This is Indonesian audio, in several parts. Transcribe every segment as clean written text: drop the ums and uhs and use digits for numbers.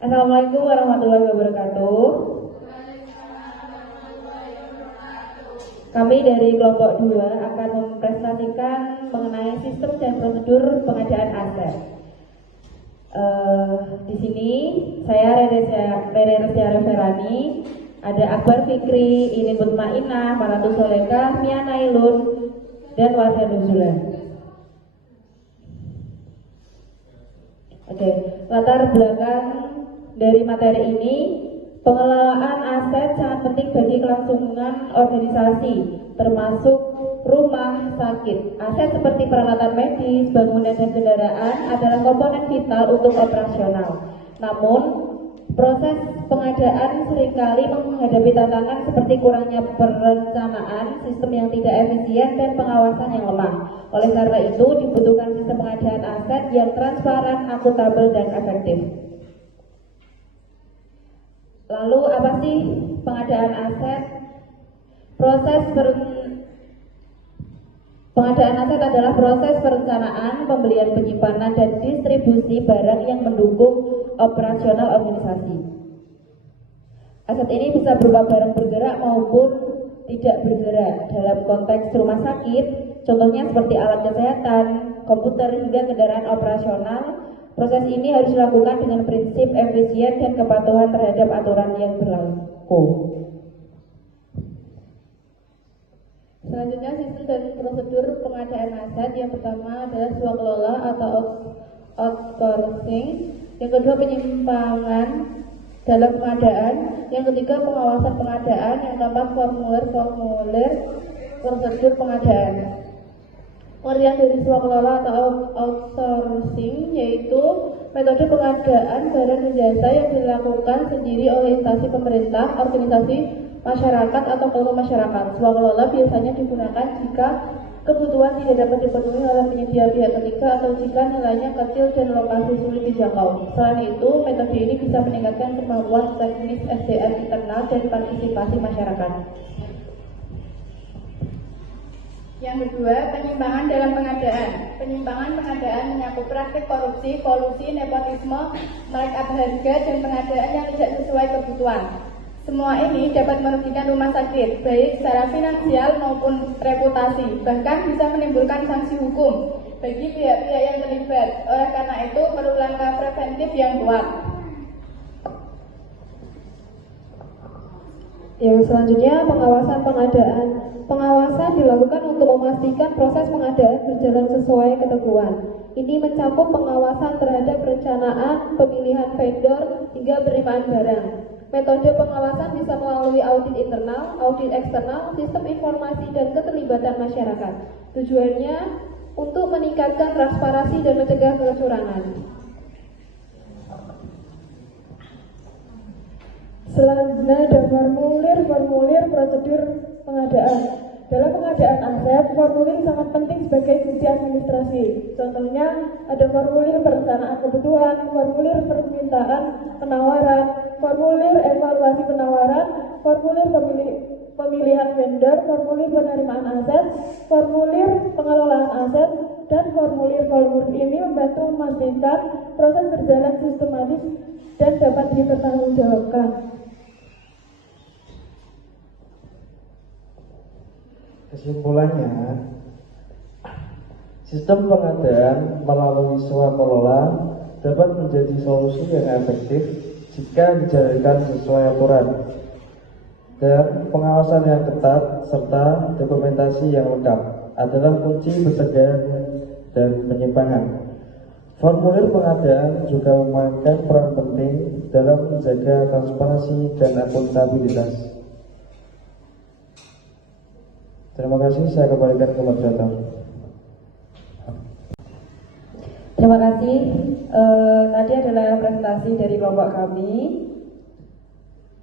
Assalamualaikum warahmatullahi wabarakatuh. Kami dari kelompok 2 akan mempresentasikan mengenai sistem dan prosedur pengadaan aset. Di sini saya Rere Resyara Ferani, ada Akbar Fikri, Inin Mutmainah, Maratus Soleka, Mia Nailun, dan Warga Nuzula. Oke, latar belakang dari materi ini, pengelolaan aset sangat penting bagi kelangsungan organisasi, termasuk rumah sakit. Aset seperti peralatan medis, bangunan, dan kendaraan adalah komponen vital untuk operasional. Namun, proses pengadaan seringkali menghadapi tantangan seperti kurangnya perencanaan, sistem yang tidak efisien, dan pengawasan yang lemah. Oleh karena itu, dibutuhkan sistem pengadaan aset yang transparan, akuntabel, dan efektif. Lalu apa sih pengadaan aset? Pengadaan aset adalah proses perencanaan, pembelian, penyimpanan, dan distribusi barang yang mendukung operasional organisasi. Aset ini bisa berupa barang bergerak maupun tidak bergerak. Dalam konteks rumah sakit, contohnya seperti alat kesehatan, komputer, hingga kendaraan operasional. Proses ini harus dilakukan dengan prinsip efisien dan kepatuhan terhadap aturan yang berlaku. Selanjutnya, sistem dan prosedur pengadaan aset. Yang pertama adalah swakelola atau outsourcing. Yang kedua, penyimpangan dalam pengadaan. Yang ketiga, pengawasan pengadaan. Yang keempat, formulir prosedur pengadaan. Pengertian dari swakelola atau outsourcing yaitu metode pengadaan barang dan jasa yang dilakukan sendiri oleh instansi pemerintah, organisasi masyarakat, atau kelompok masyarakat. Swakelola biasanya digunakan jika kebutuhan tidak dapat dipenuhi oleh penyedia pihak ketiga atau jika nilainya kecil dan lokasi sulit dijangkau. Selain itu, metode ini bisa meningkatkan kemampuan teknis SDM internal dan partisipasi masyarakat. Yang kedua, penyimpangan dalam pengadaan. Penyimpangan pengadaan mencakup praktik korupsi, kolusi, nepotisme, markup harga, dan pengadaan yang tidak sesuai kebutuhan. Semua ini dapat merugikan rumah sakit, baik secara finansial maupun reputasi, bahkan bisa menimbulkan sanksi hukum bagi pihak-pihak yang terlibat. Oleh karena itu, perlu langkah preventif yang kuat. Yang selanjutnya, pengawasan pengadaan. Pengawasan dilakukan untuk memastikan proses pengadaan berjalan sesuai ketentuan. Ini mencakup pengawasan terhadap perencanaan, pemilihan vendor, hingga penerimaan barang. Metode pengawasan bisa melalui audit internal, audit eksternal, sistem informasi, dan keterlibatan masyarakat. Tujuannya untuk meningkatkan transparansi dan mencegah kecurangan. Selanjutnya ada formulir prosedur pengadaan. Dalam pengadaan aset, formulir sangat penting sebagai bukti administrasi. Contohnya ada formulir perencanaan kebutuhan, formulir permintaan penawaran, formulir evaluasi penawaran, formulir pemilihan vendor, formulir penerimaan aset, formulir pengelolaan aset, dan formulir ini membantu memastikan proses berjalan sistematis dan dapat dipertanggungjawabkan. Kesimpulannya, sistem pengadaan melalui swakelola dapat menjadi solusi yang efektif jika dijalankan sesuai aturan dan pengawasan yang ketat serta dokumentasi yang lengkap adalah kunci pencegahan dan penyimpangan. Formulir pengadaan juga memainkan peran penting dalam menjaga transparansi dan akuntabilitas. Terima kasih, saya kembalikan ke moderator. Terima kasih. Tadi adalah presentasi dari kelompok kami.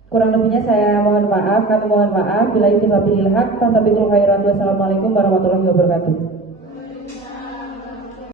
Kurang lebihnya saya mohon maaf, kami mohon maaf. Bila itu wassalamualaikum warahmatullahi wabarakatuh.